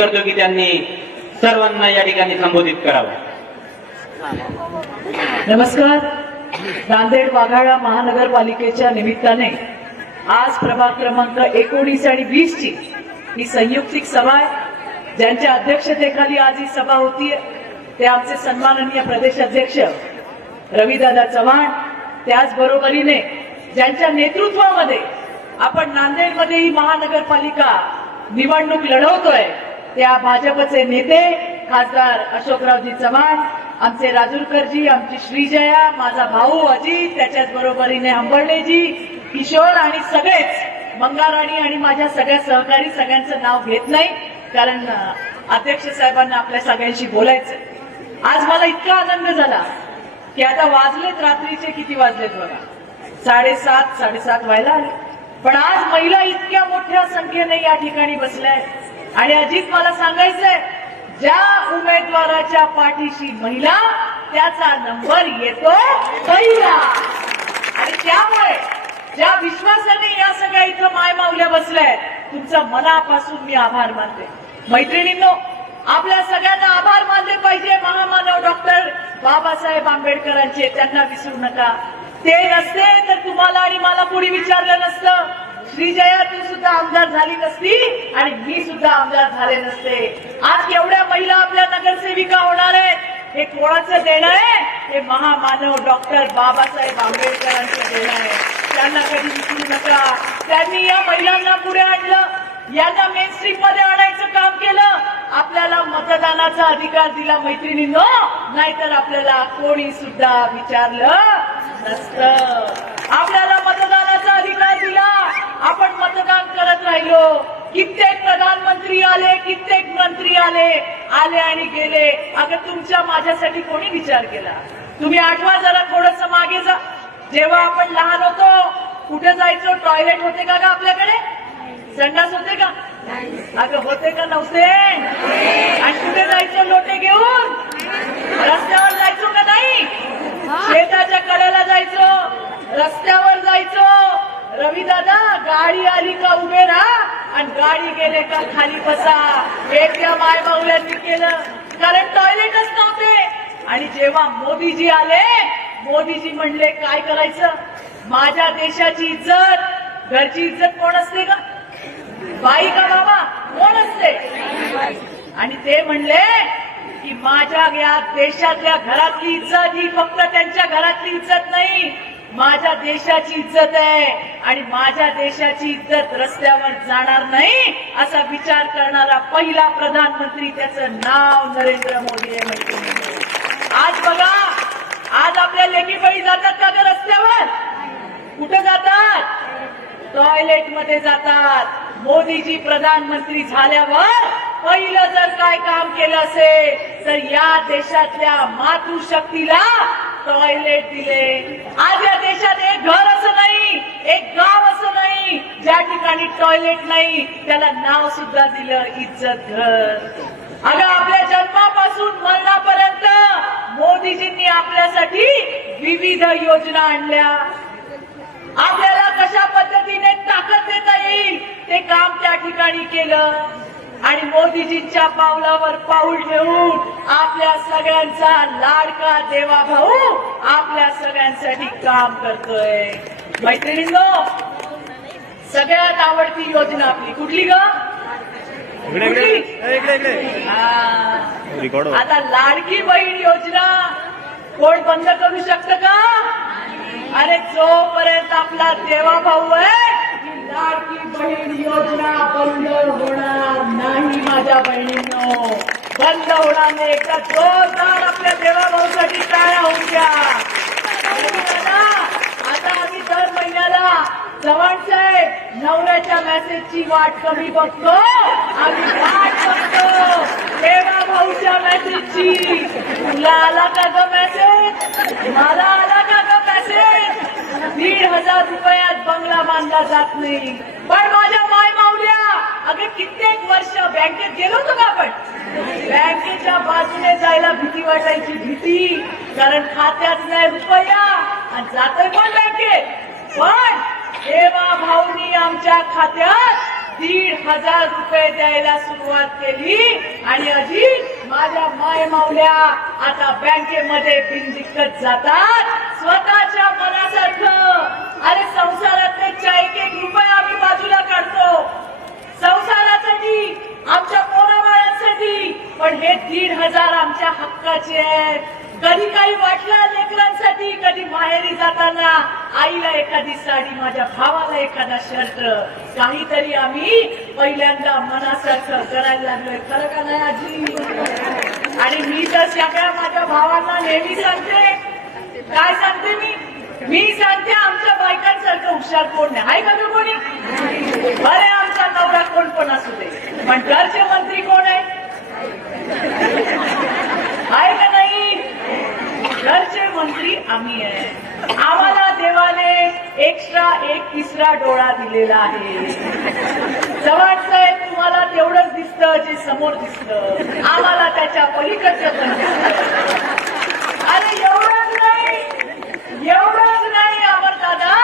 करतो की त्यांनी सर्वांना या ठिकाणी संबोधित करावं. नमस्कार. नांदेड वाघाळा महानगरपालिकेच्या निमित्ताने आज प्रभाग क्रमांक 19 आणि 20 ची ही संयुक्तिक सभा आहे. ज्यांच्या अध्यक्षतेखाली आज ही सभा होतीये ते आमचे सन्माननीय प्रदेश अध्यक्ष रविदादा चव्हाण. त्याचबरोबरीने ज्यांच्या नेतृत्वामध्ये आपण नांदेडमध्ये ही महानगरपालिका निवडणूक लढवतोय त्या भाजपचे नेते खासदार अशोकरावजी चव्हाण, आमचे राजूरकरजी, आमची श्रीजया, माझा भाऊ अजित, त्याच्याच बरोबरीने अंबर्डेजी, किशोर आणि सगळेच मंगाराणी आणि माझ्या सगळ्या सहकारी. सगळ्यांचं नाव घेत नाही कारण अध्यक्ष साहेबांना आपल्या सगळ्यांशी बोलायचं. आज मला इतका आनंद झाला की आता वाजलेत रात्रीचे किती वाजलेत बघा, 7:30 व्हायला आले. पण आज महिला इतक्या मोठ्या संख्येने या ठिकाणी बसल्या आणि अजित मला सांगायचंय, ज्या उमेदवाराच्या पाठीशी महिला त्याचा नंबर येतो पहिला. आणि त्यामुळे ज्या विश्वासाने या सगळ्या इथं मायमाऊल्या बसल्या तुमचा मनापासून मी आभार मानते. मैत्रिणींनो, आपल्या सगळ्यांना आभार मानले पाहिजे महामानव डॉक्टर बाबासाहेब आंबेडकरांचे. त्यांना विसरू नका. ते नसते तर तुम्हाला आणि मला कोणी विचारलं नसतं. श्रीजया तू सुद्धा आमदार झाली नसती आणि मी सुद्धा आमदार झाले नसते. आज एवढ्या महिला आपल्या नगरसेविका होणार आहेत. हे कोणाचं देणं आहे? हे महामानव डॉक्टर बाबासाहेब आंबेडकरांचं देणं आहे. त्यांना कधी विसरू नका. त्यांनी या महिलांना पुढे आणलं, यांना मेन स्ट्रीम मध्ये आणायचं काम केलं. आपल्याला मतदानाचा अधिकार दिला मैत्रिणींनो, नाहीतर आपल्याला कोणी सुद्धा विचारलं नसतं. आपल्याला मतदानाचा अधिकार दिला, आपण मतदान करत राहिलो. कित्येक प्रधानमंत्री आले, कित्येक मंत्री आले आणि गेले. अगं तुमच्या माझ्यासाठी कोणी विचार केला? तुम्ही आठवा जरा थोडंसं मागे जा. जेव्हा आपण लहान होतो कुठे जायचो? टॉयलेट होते का आपल्याकडे? संडास होते का? अगं होते का नव्हते? आणि कुठे जायचो? लोटे घेऊन रस्त्यावर जायचो का नाही? शेताच्या कडेला जायचो, रस्त्यावर जायचो. रविदादा गाडी आली का उभे राहा आणि गाडी गेले का खाली बसा. हे त्या मायबाऊल्यांनी केलं कारण टॉयलेटच नव्हते. आणि जेव्हा मोदीजी आले, मोदीजी म्हणले काय करायचं? माझ्या देशाची इज्जत, घरची इज्जत कोण असते का? बाई का बाबा? कोण असते? आणि ते म्हणले की माझ्या या देशातल्या घरातली इज्जत ही फक्त त्यांच्या घरातली इज्जत नाही, माझ्या देशाची इज्जत आहे. आणि माझ्या देशाची इज्जत रस्त्यावर जाणार नाही असा विचार करणारा पहिला प्रधानमंत्री, त्याचं नाव नरेंद्र मोदी आहे. आज बघा, आज आपल्या लेकी बळी जातात का ग रस्त्यावर? कुठे जातात? टॉयलेट मध्ये जातात. मोदीजी प्रधानमंत्री झाल्यावर पहिलं जर काय काम केलं असेल तर या देशातल्या मातृशक्तीला टॉयलेट दिले. आज या देशात एक घर असं नाही, एक गाव असं नाही ज्या ठिकाणी टॉयलेट नाही. त्याला नाव सुद्धा दिलं, इज्जत घर. अगं आपल्या जन्मापासून मरणापर्यंत मोदीजींनी आपल्यासाठी विविध योजना आणल्या. आपल्याला कशा पद्धतीने ताकद देता येईल ते काम त्या ठिकाणी केलं. आणि मोदीजींच्या पावलावर पाऊल ठेवून आपल्या सगळ्यांचा लाडका देवा भाऊ आपल्या सगळ्यांसाठी काम करतोय. मैत्रिणींनो, सगळ्यात आवडती योजना आपली कुठली ग? आता लाडकी बहीण योजना कोण बंद करू शकतं का? अरे जोपर्यंत आपला देवा भाऊ आहे लाडकी बहीण योजना बंद होणार नाही. माझ्या बहिणींनो, बंद होणार नाही. एकदा जोरदार आपल्या देवा भाऊसाठी टाळ्या होऊन द्या. आता आम्ही दर महिन्याला चव्हाण साहेब नवऱ्याच्या मेसेजची वाट कमी बघतो, आम्ही वाट बघतो देवा भाऊच्या मेसेजची. तुला आला का ग मेसेज? मला आला का ग मेसेज? 1,500 रुपयात बंगला बांधला जात नाही. पण माझ्या माय माऊल्या, अगं कित्येक वर्ष बँकेत गेलो होतो का आपण? बँकेच्या बाजूने जायला भीती वाटायची, भीती. कारण खात्यात नाही रुपया आणि जातोय पण बँकेत. पण देवा भाऊनी आमच्या खात्यात 1,500 रुपये द्यायला सुरुवात केली आणि अजित माझ्या माय मावल्या आता बँकेमध्ये बिनदिक्कत जातात स्वतःच्या मनासारखं. अरे संसारातले एक रुपये आम्ही बाजूला काढतो संसारासाठी आमच्या पोराबाळांसाठी, पण हे 1,500 आमच्या हक्काचे आहेत. कधी काही वाटलं लेकरांसाठी, कधी माहेरी जाताना आईला एखादी साडी, माझ्या भावाला एखादा शर्ट, काहीतरी आम्ही पहिल्यांदा मनासारखं करायला लागलोय. खरं का नाही आजी? आणि मी तर सगळ्या माझ्या भावांना नेहमी सांगते, काय सांगते मी सांगते आमच्या बायकांसारखं हुशार कोण नाही. आहे का गं कोणी? बरे आमचा नवरा कोण पण असू दे, पण घरचे मंत्री कोण आहे? आहे का नाही? घरचे मंत्री आम्ही आहे. आम्हाला देवाने एक्स्ट्रा एक तिसरा डोळा दिलेला आहे. चव्हाण साहेब तुम्हाला तेवढंच दिसतं जे समोर दिसतं, आम्हाला त्याच्या पलीकडचं पण दिसतं. अरे एवढंच नाही अमर दादा,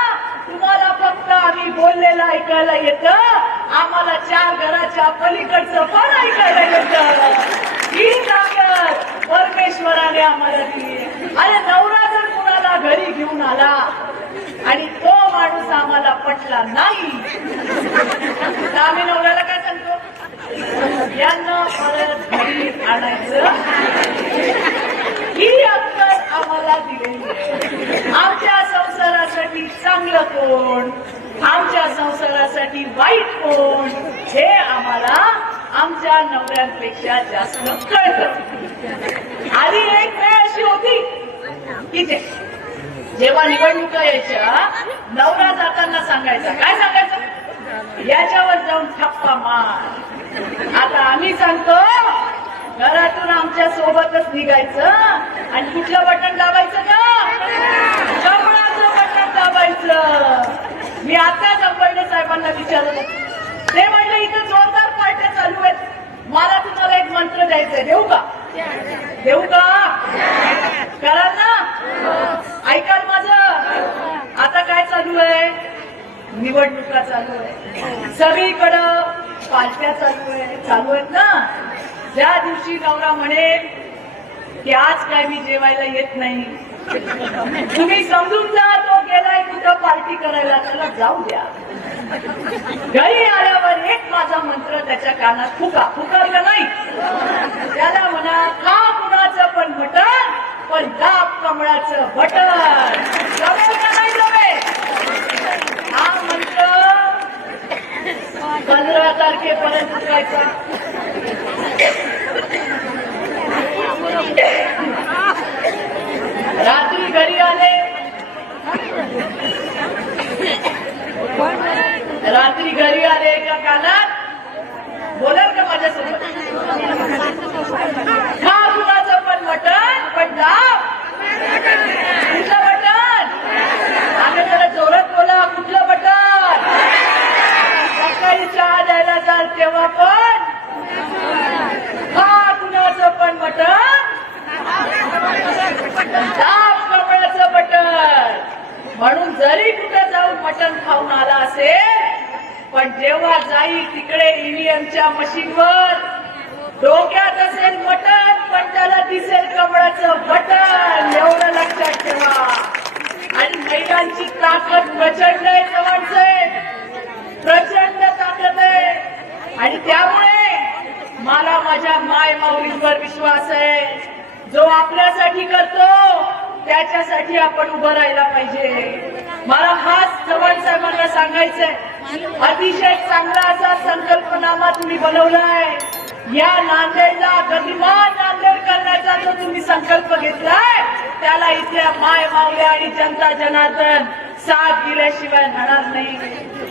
तुम्हाला फक्त आम्ही बोललेलं ऐकायला येतं, आम्हाला 4 घराच्या पलीकडचं पण ऐकायला येतं. ही ताकद परमेश्वराने आम्हाला दिली. अरे नवरा जर कुणाला घरी घेऊन आला आणि तो माणूस आम्हाला पटला नाही तर आम्ही नवऱ्याला काय सांगतो? यांना परत घरी आणायचं. ही अक्कल आम्हाला दिलेली आहे. आमच्या संसारासाठी चांगलं कोण, आमच्या संसारासाठी वाईट कोण, हे आम्हाला आमच्या नवऱ्यांपेक्षा जास्त कळतं. आधी एक वेळ अशी होती की जेव्हा निवडणुका यायच्या, नवरा जाताना सांगायचा, काय सांगायचं? याच्यावर जाऊन ठप्पा मार. आता आम्ही सांगतो घरातून आमच्या सोबतच निघायचं आणि कुठलं बटन दाबायचं का? कमळाचं बटन दाबायचं. मी आता अंबर्डे साहेबांना विचारलं, ते म्हणले इथं जोरदार पार्ट्या चालू आहेत, मला तुम्हाला एक मंत्र द्यायचंय, देऊ का? देऊ का? कराल ना? ऐकाल माझं? आता काय चालू आहे? निवडणुका चालू आहे, सगळीकडं पार्ट्या चालू आहेत ना. ज्या दिवशी नवरा म्हणेल की आज काय मी जेवायला येत नाही, तुम्ही समजून जा तो गेलाय कुठं पार्टी करायला, त्याला जाऊ द्या. घरी आल्यावर एक माझा मंत्र त्याच्या कानात फुकार का नाही? त्याला म्हणा, खा कुणाचं पण मटण, पण दाब कमळाचं बटन. जमेल का नाही जमेल? हा मंत्र 15 तारखेपर्यंत उठवायचा. रात्री घरी आले, एका कानात बोलाल का माझ्यासोबत? खा कुणाचं पण मटण, पण दाब कुठलं बटन? आम्ही जरा जोरात बोला, कुठलं बटन? सकाळी चहा द्यायला जाल तेव्हा पण खा कुणाचं पण मटण, दाब कमळाचं बटन. म्हणून जरी कुठे जाऊन मटण खाऊन आला असेल, पण जेव्हा जाईल तिकडे ईव्हीएमच्या मशीनवर डोक्यात असेल मटण, पण त्याला दिसेल कमळाचं बटन. एवढं लक्षात ठेवा. आणि महिलांची ताकद प्रचंड आहे चव्हाण साहेब, प्रचंड ताकद आहे. आणि त्यामुळे मला माझ्या माय माऊलींवर विश्वास आहे. जो आपल्यासाठी करतो त्याच्यासाठी आपण उभं राहायला पाहिजे. मला हाच चव्हाण साहेबांना सांगायचंय, अतिशय चांगला असा संकल्पनामा तुम्ही बनवलाय. या नांदेडला गतिमान नांदेड करण्याचा जो तुम्ही संकल्प घेतलाय, त्याला इथल्या माय मावल्या आणि जनता जनार्दन साथ दिल्याशिवाय राहणार नाही.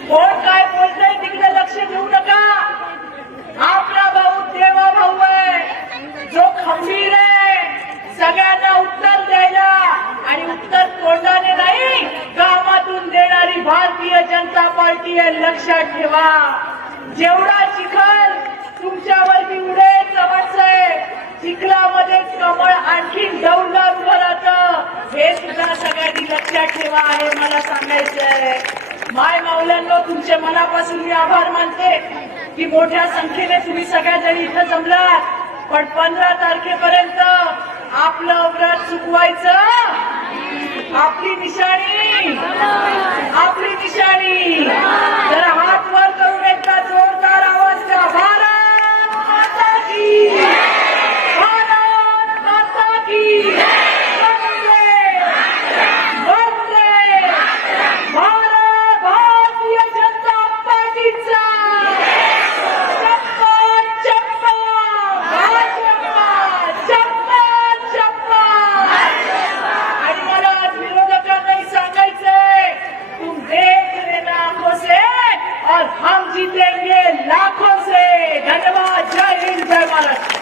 कोण काय बोलतंय तिकडे लक्ष देऊ नका. आपला भाऊ देवा भाऊ आहे, जो खंबीर आहे सगळ्यांना उत्तर द्यायला, आणि उत्तर तोंडाने नाही कामातून देणारी भारतीय जनता पार्टी आहे. लक्षात ठेवा. जेवढा चिखल तुमच्यावरती उडेल चव्हाण साहेब, चिखलामध्येच कमळ आणखी डौलदार उभं राहतं. हे सुद्धा सगळ्यांनी लक्षात ठेवा आहे मला सांगायचंय. माय माऊल्यांनो, तुमचे मनापासून मी आभार मानते की मोठ्या संख्येने तुम्ही सगळ्याजणी इथं जमलात. पण 15 तारखेपर्यंत आपलं व्रत चुकवायचं. आपली निशाणी जरा हात वर करून एकदा जोरदार आवाज द्या. भारत माता की, भारत माता की. वंदे भारत, भारतीय जनता पार्टीचा चप्पा चप्पा भाजपा, चप्पा चप्पा. आणि मला आज विरोधकांनाही सांगायचंय, तुम देख लेना आंखों से और हम जीतेंगे लाखों से. धन्यवाद. जय हिंद, जय महाराष्ट्र.